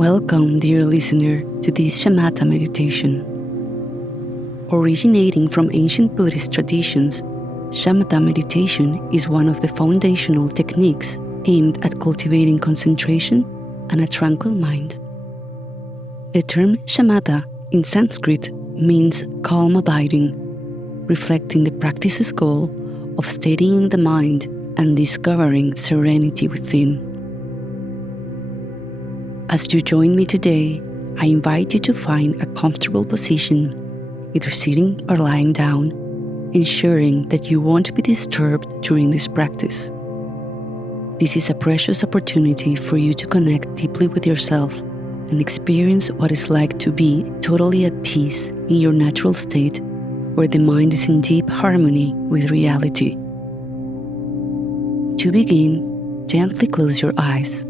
Welcome, dear listener, to this Shamatha meditation. Originating from ancient Buddhist traditions, Shamatha meditation is one of the foundational techniques aimed at cultivating concentration and a tranquil mind. The term Shamatha in Sanskrit means calm abiding, reflecting the practice's goal of steadying the mind and discovering serenity within. As you join me today, I invite you to find a comfortable position, either sitting or lying down, ensuring that you won't be disturbed during this practice. This is a precious opportunity for you to connect deeply with yourself and experience what it's like to be totally at peace in your natural state, where the mind is in deep harmony with reality. To begin, gently close your eyes.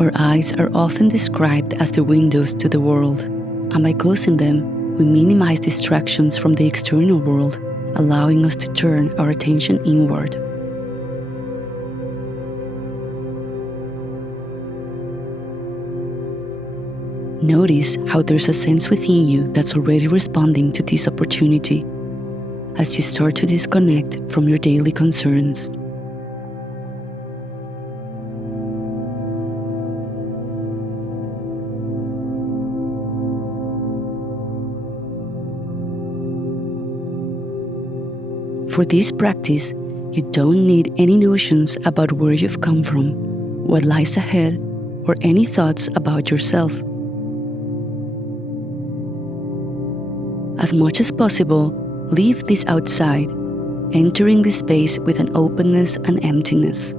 Our eyes are often described as the windows to the world, and by closing them, we minimize distractions from the external world, allowing us to turn our attention inward. Notice how there's a sense within you that's already responding to this opportunity as you start to disconnect from your daily concerns. For this practice, you don't need any notions about where you've come from, what lies ahead, or any thoughts about yourself. As much as possible, leave this outside, entering this space with an openness and emptiness.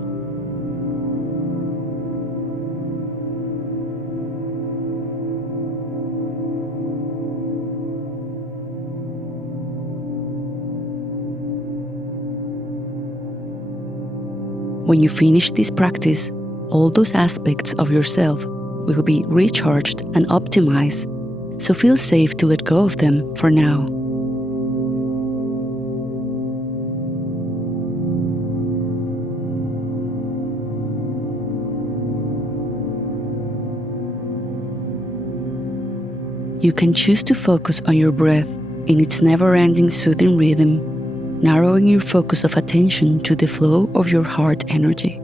When you finish this practice, all those aspects of yourself will be recharged and optimized, so feel safe to let go of them for now. You can choose to focus on your breath in its never-ending soothing rhythm, narrowing your focus of attention to the flow of your heart energy.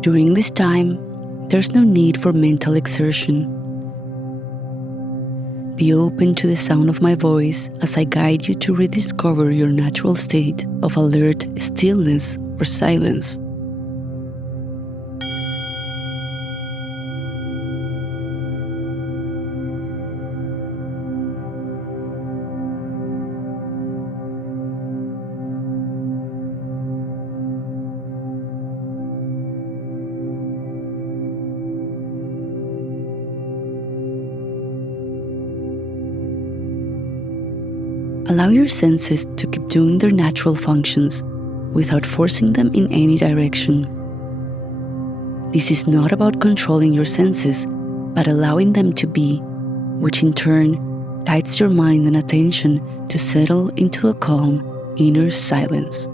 During this time, there's no need for mental exertion. Be open to the sound of my voice as I guide you to rediscover your natural state of alert stillness or silence. Allow your senses to keep doing their natural functions without forcing them in any direction. This is not about controlling your senses, but allowing them to be, which in turn guides your mind and attention to settle into a calm inner silence.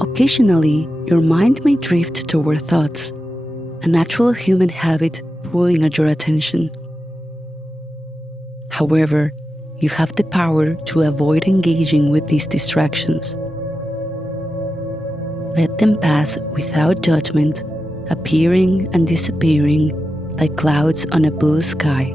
Occasionally, your mind may drift toward thoughts, a natural human habit pulling at your attention. However, you have the power to avoid engaging with these distractions. Let them pass without judgment, appearing and disappearing like clouds on a blue sky.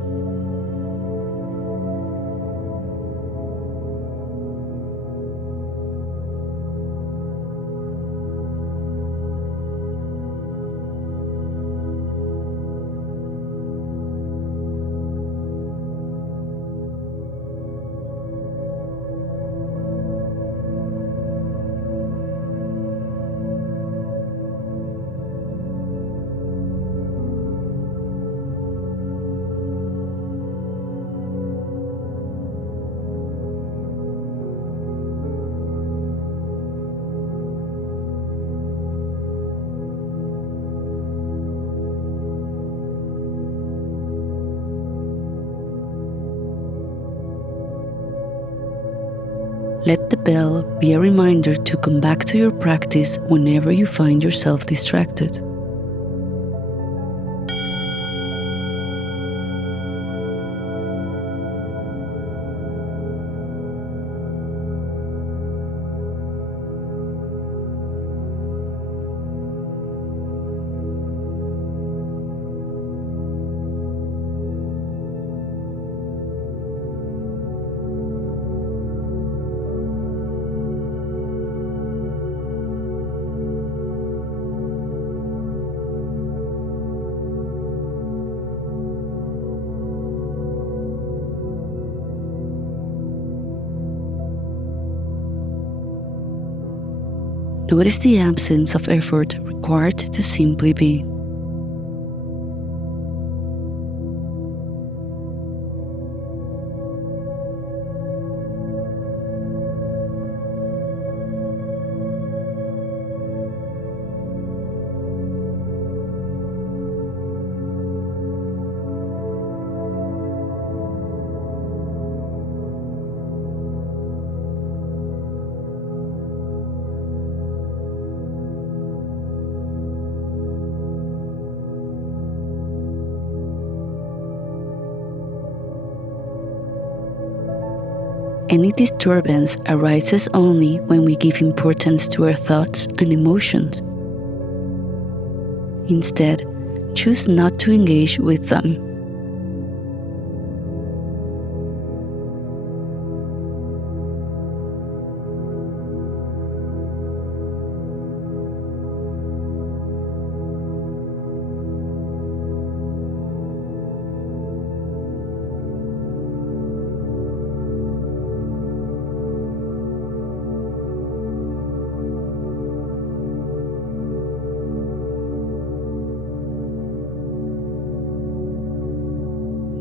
Let the bell be a reminder to come back to your practice whenever you find yourself distracted. Notice the absence of effort required to simply be. Any disturbance arises only when we give importance to our thoughts and emotions. Instead, choose not to engage with them.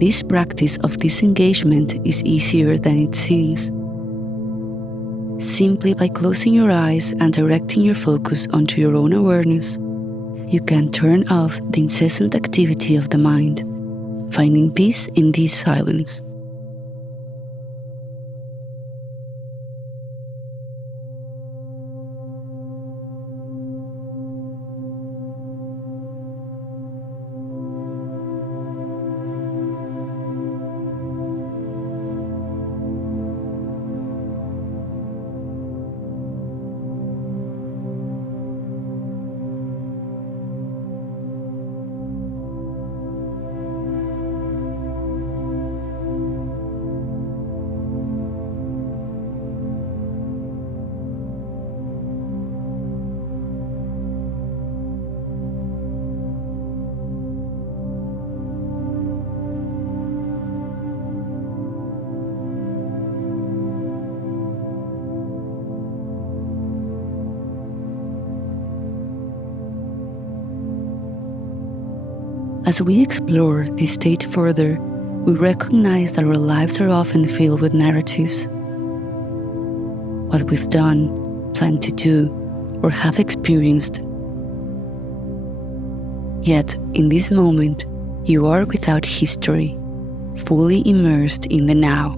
This practice of disengagement is easier than it seems. Simply by closing your eyes and directing your focus onto your own awareness, you can turn off the incessant activity of the mind, finding peace in this silence. As we explore this state further, we recognize that our lives are often filled with narratives. What we've done, plan to do, or have experienced. Yet, in this moment, you are without history, fully immersed in the now.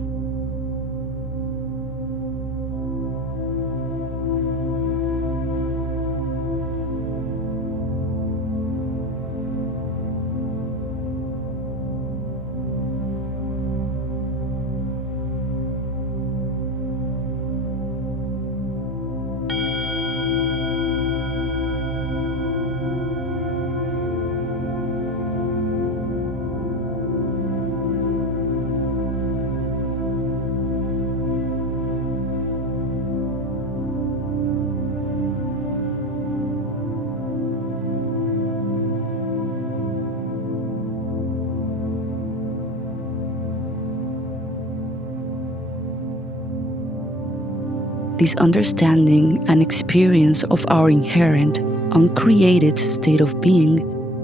This understanding and experience of our inherent, uncreated state of being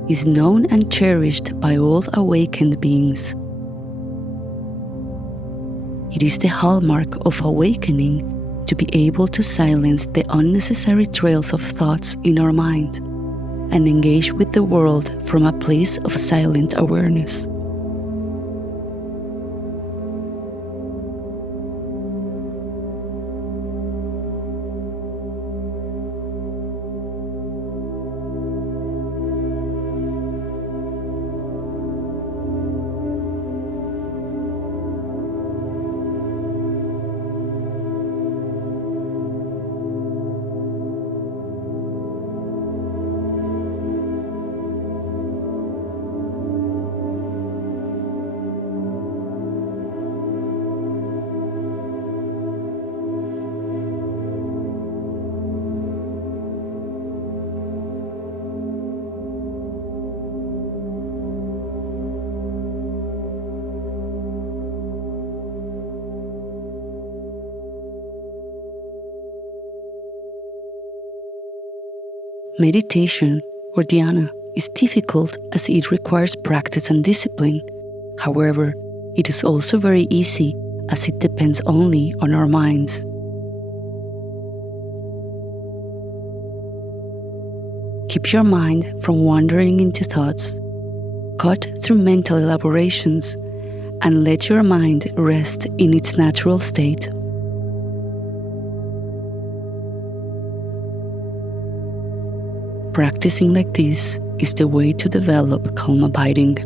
is known and cherished by all awakened beings. It is the hallmark of awakening to be able to silence the unnecessary trails of thoughts in our mind and engage with the world from a place of silent awareness. Meditation, or dhyana, is difficult as it requires practice and discipline. However, it is also very easy as it depends only on our minds. Keep your mind from wandering into thoughts, cut through mental elaborations, and let your mind rest in its natural state. Practicing like this is the way to develop calm abiding.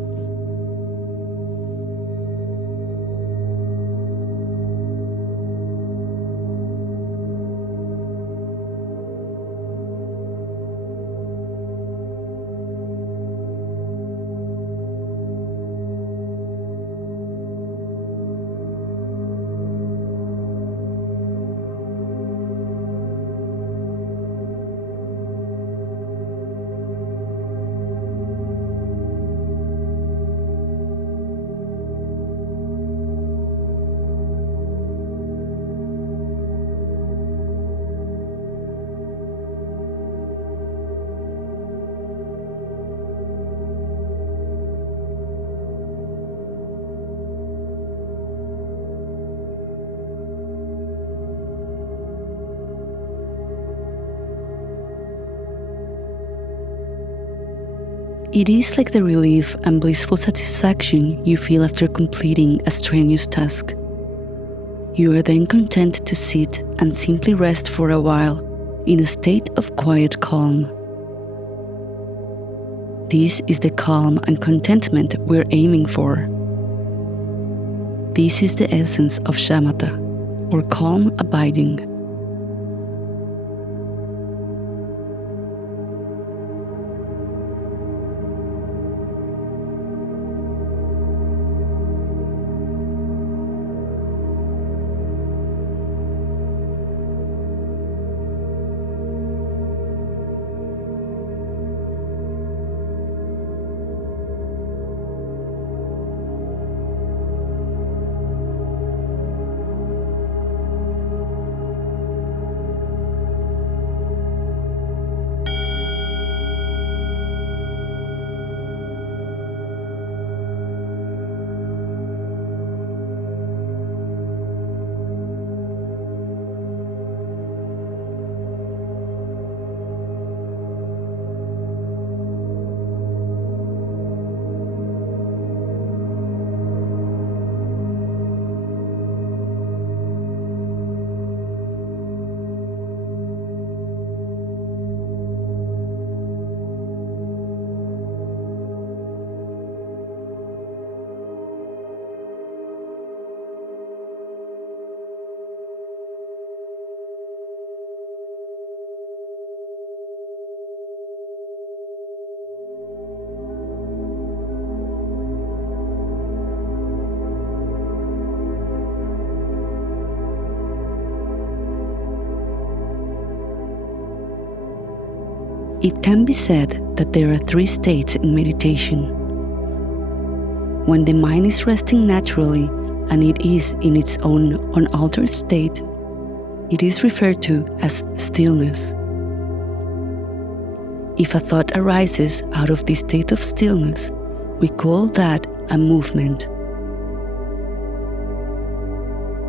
It is like the relief and blissful satisfaction you feel after completing a strenuous task. You are then content to sit and simply rest for a while in a state of quiet calm. This is the calm and contentment we're aiming for. This is the essence of shamatha, or calm abiding. It can be said that there are three states in meditation. When the mind is resting naturally and it is in its own unaltered state, It is referred to as stillness. If a thought arises out of this state of stillness, we call that a movement.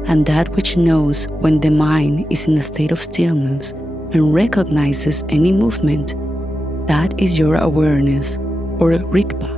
And that which knows when the mind is in a state of stillness and recognizes any movement, that is your awareness, or rigpa.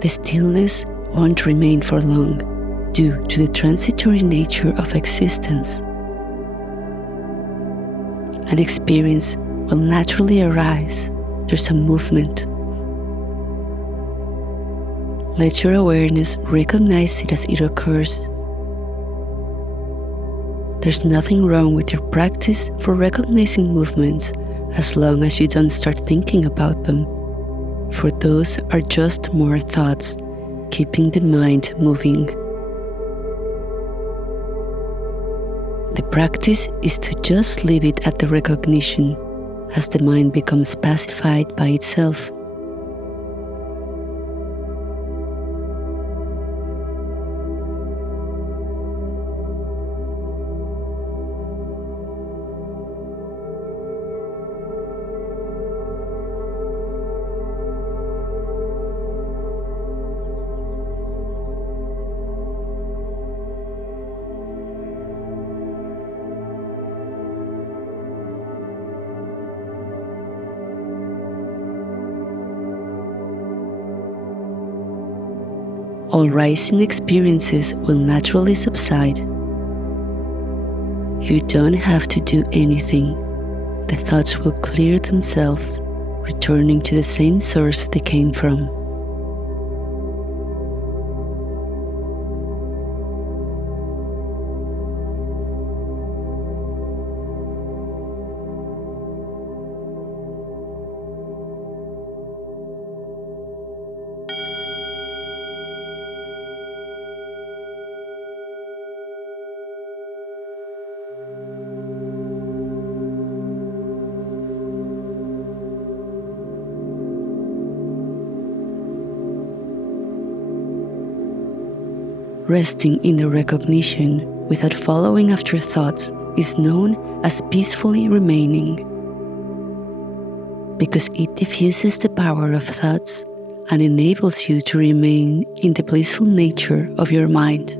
The stillness won't remain for long due to the transitory nature of existence. An experience will naturally arise. There's a movement. Let your awareness recognize it as it occurs. There's nothing wrong with your practice for recognizing movements as long as you don't start thinking about them, for those are just more thoughts, keeping the mind moving. The practice is to just leave it at the recognition as the mind becomes pacified by itself. All rising experiences will naturally subside. You don't have to do anything. The thoughts will clear themselves, returning to the same source they came from. Resting in the recognition without following after thoughts is known as peacefully remaining, because it diffuses the power of thoughts and enables you to remain in the blissful nature of your mind.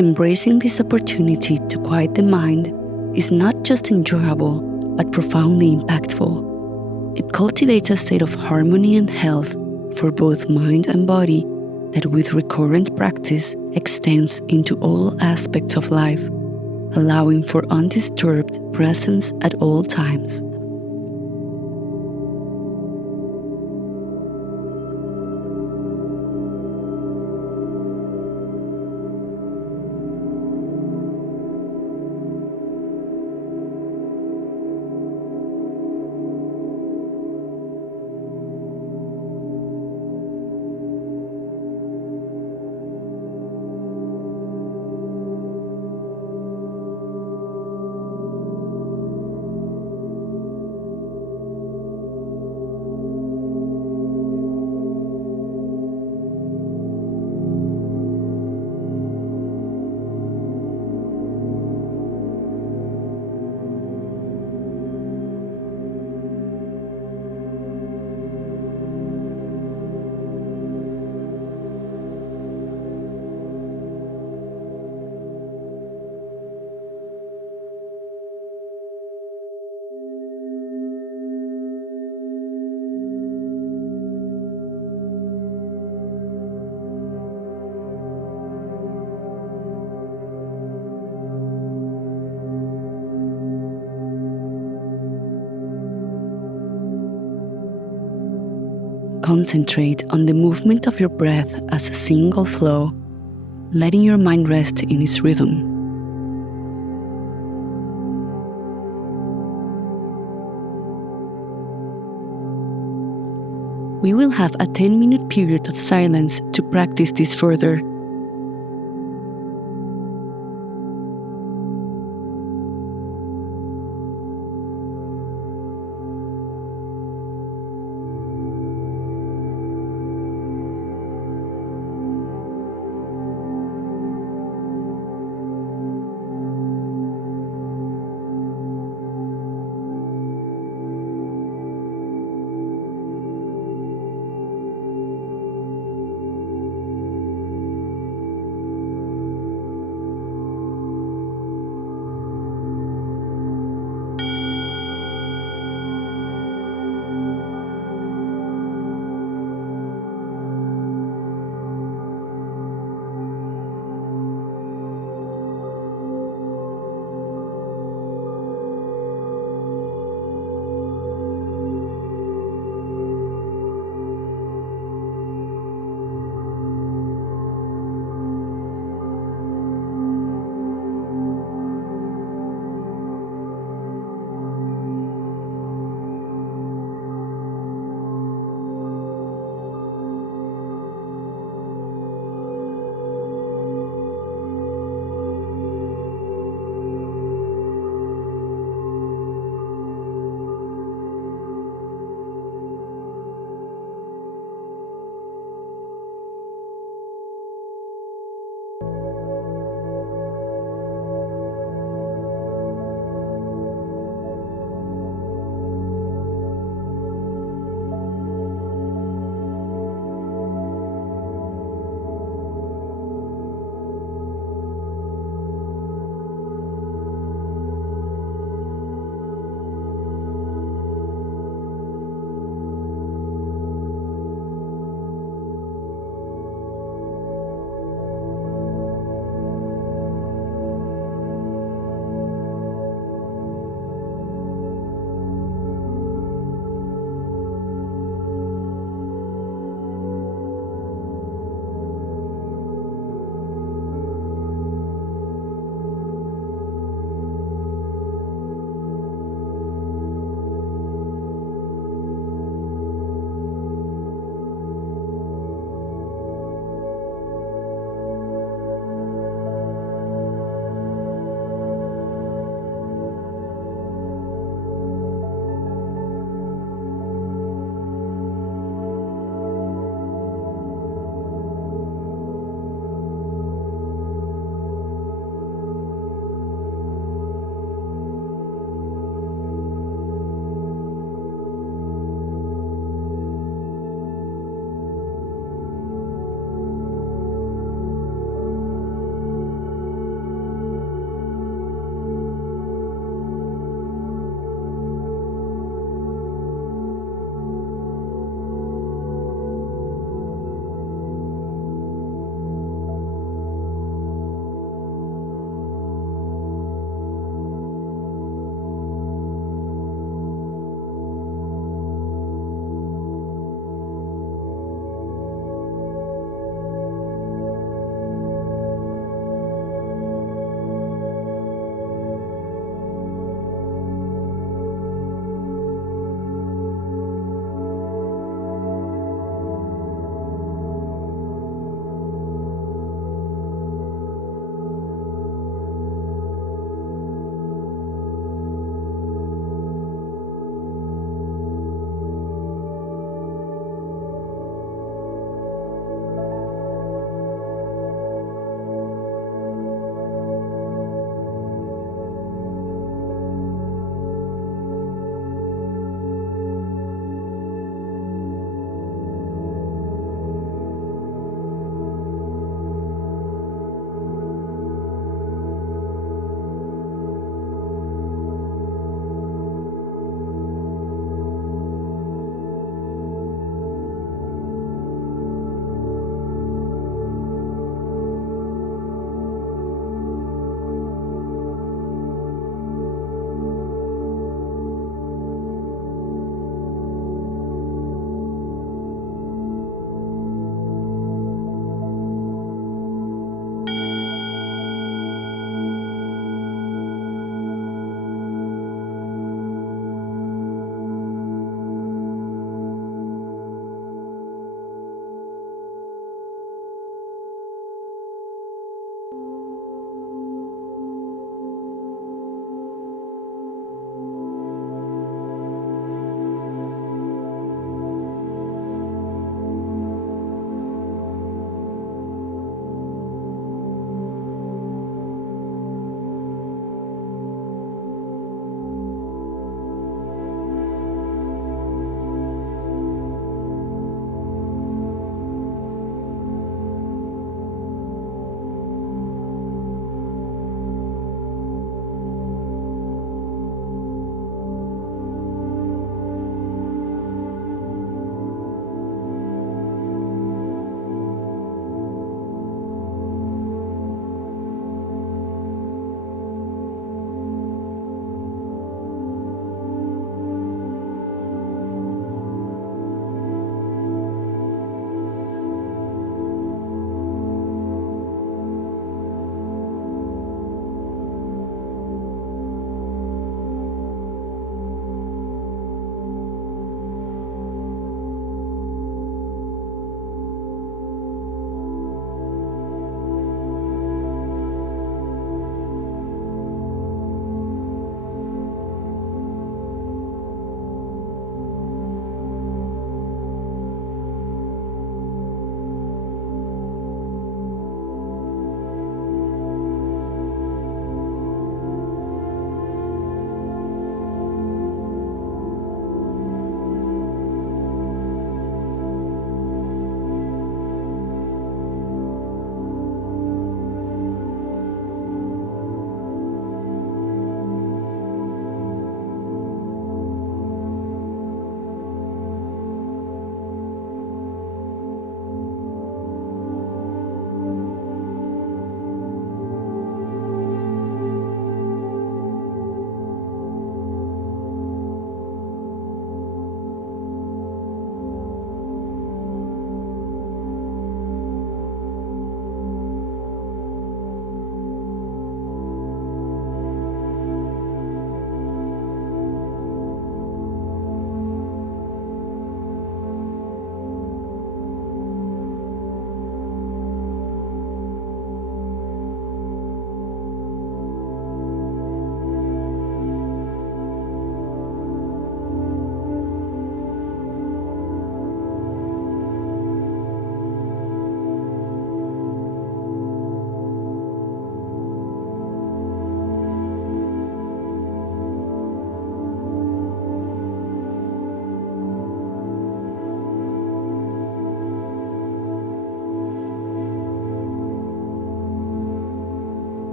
Embracing this opportunity to quiet the mind is not just enjoyable, but profoundly impactful. It cultivates a state of harmony and health for both mind and body that with recurrent practice extends into all aspects of life, allowing for undisturbed presence at all times. Concentrate on the movement of your breath as a single flow, letting your mind rest in its rhythm. We will have a 10-minute period of silence to practice this further.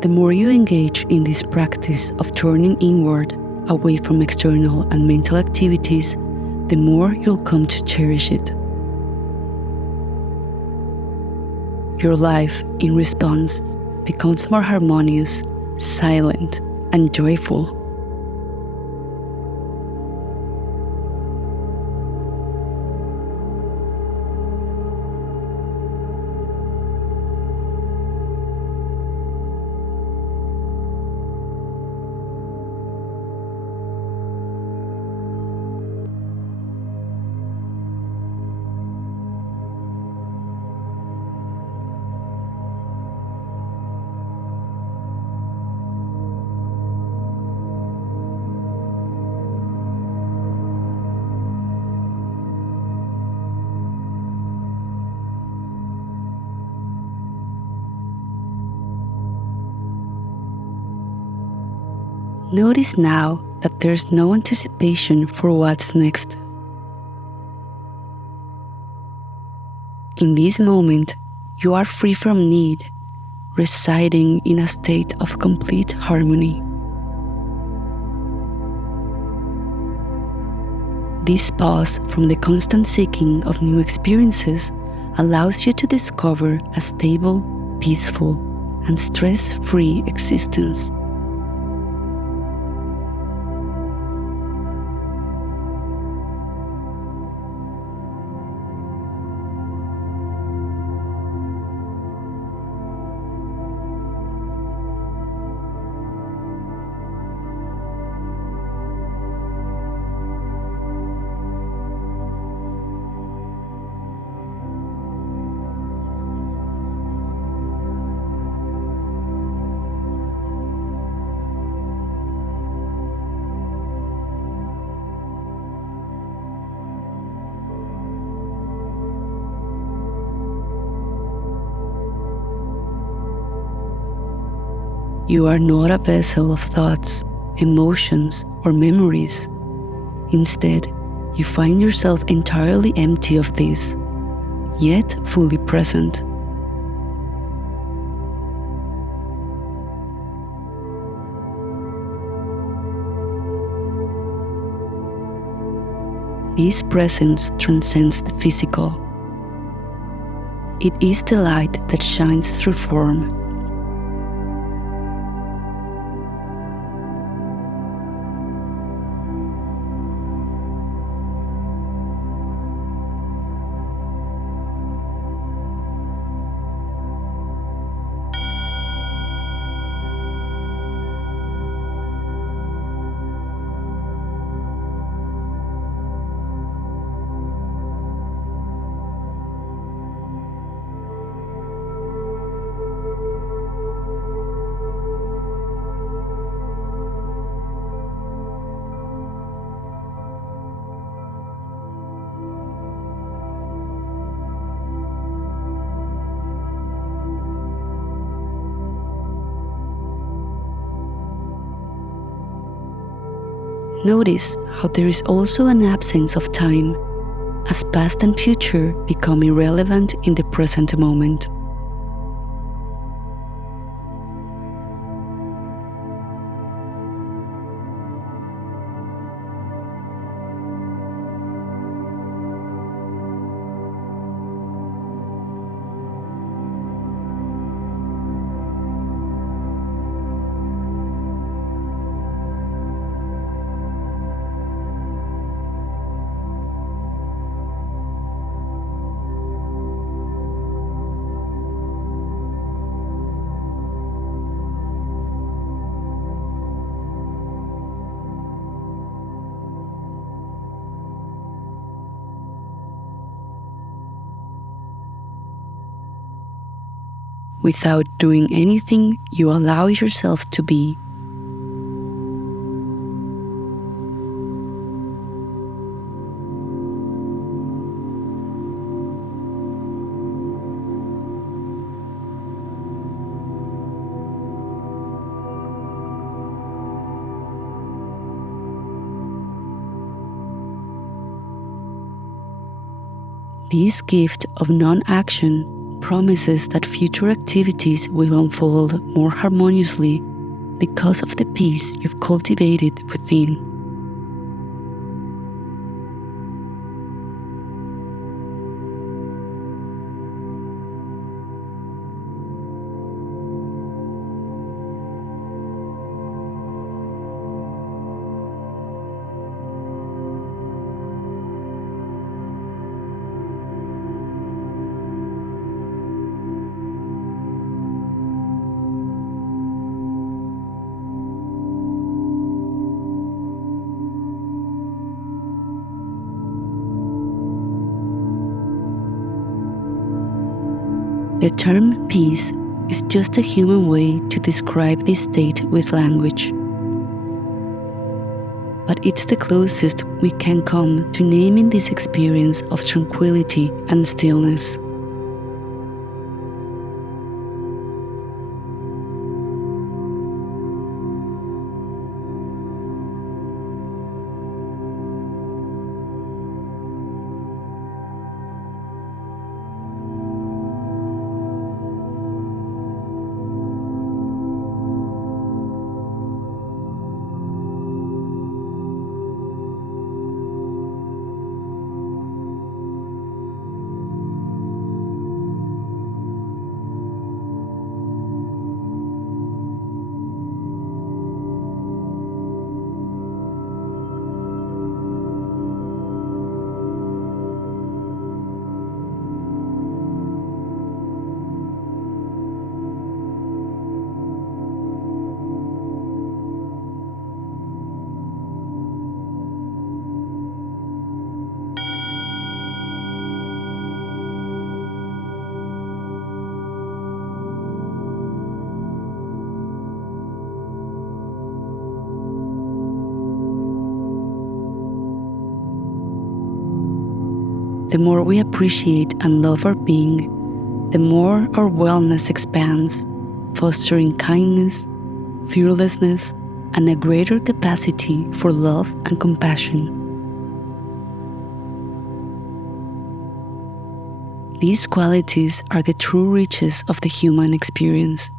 The more you engage in this practice of turning inward, away from external and mental activities, the more you'll come to cherish it. Your life, in response, becomes more harmonious, silent, and joyful. Notice now that there's no anticipation for what's next. In this moment, you are free from need, residing in a state of complete harmony. This pause from the constant seeking of new experiences allows you to discover a stable, peaceful, and stress-free existence. You are not a vessel of thoughts, emotions, or memories. Instead, you find yourself entirely empty of these, yet fully present. This presence transcends the physical. It is the light that shines through form. Notice how there is also an absence of time, as past and future become irrelevant in the present moment. Without doing anything, you allow yourself to be. This gift of non-action promises that future activities will unfold more harmoniously because of the peace you've cultivated within. The term peace is just a human way to describe this state with language. But it's the closest we can come to naming this experience of tranquility and stillness. The more we appreciate and love our being, the more our wellness expands, fostering kindness, fearlessness, and a greater capacity for love and compassion. These qualities are the true riches of the human experience.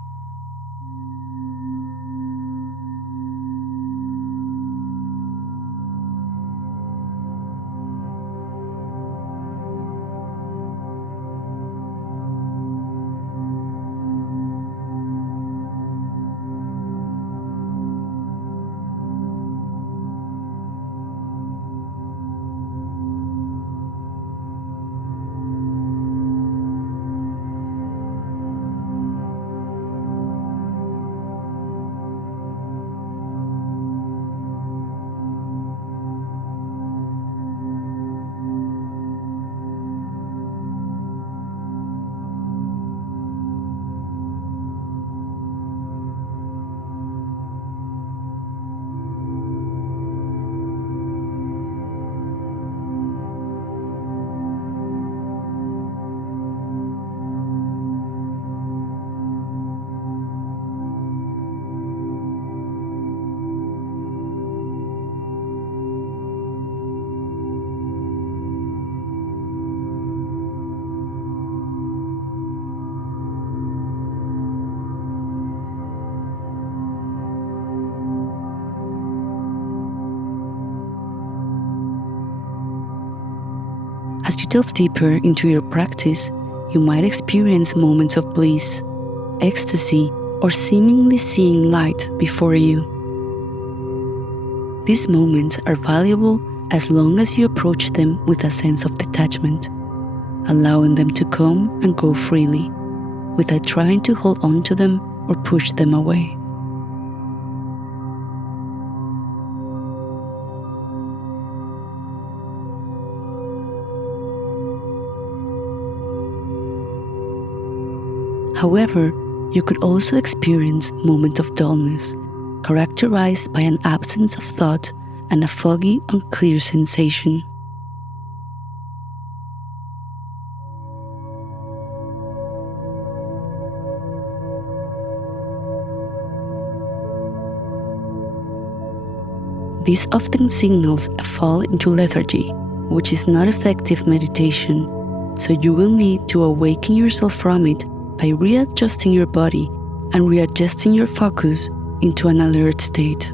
As you delve deeper into your practice, you might experience moments of bliss, ecstasy, or seemingly seeing light before you. These moments are valuable as long as you approach them with a sense of detachment, allowing them to come and go freely, without trying to hold on to them or push them away. However, you could also experience moments of dullness, characterized by an absence of thought and a foggy, unclear sensation. This often signals a fall into lethargy, which is not effective meditation, so you will need to awaken yourself from it by readjusting your body and readjusting your focus into an alert state.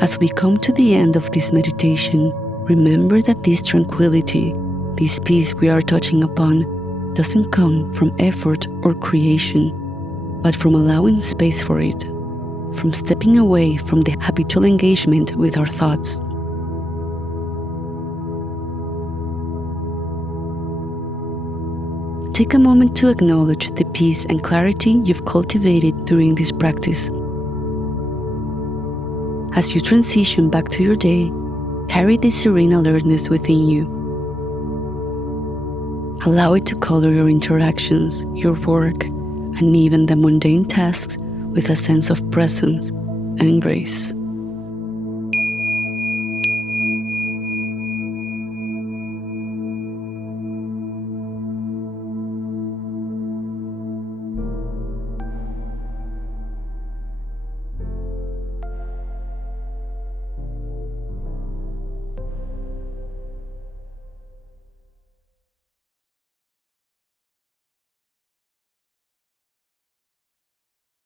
As we come to the end of this meditation, remember that this tranquility, this peace we are touching upon, doesn't come from effort or creation, but from allowing space for it, from stepping away from the habitual engagement with our thoughts. Take a moment to acknowledge the peace and clarity you've cultivated during this practice. As you transition back to your day, carry this serene alertness within you. Allow it to color your interactions, your work, and even the mundane tasks with a sense of presence and grace.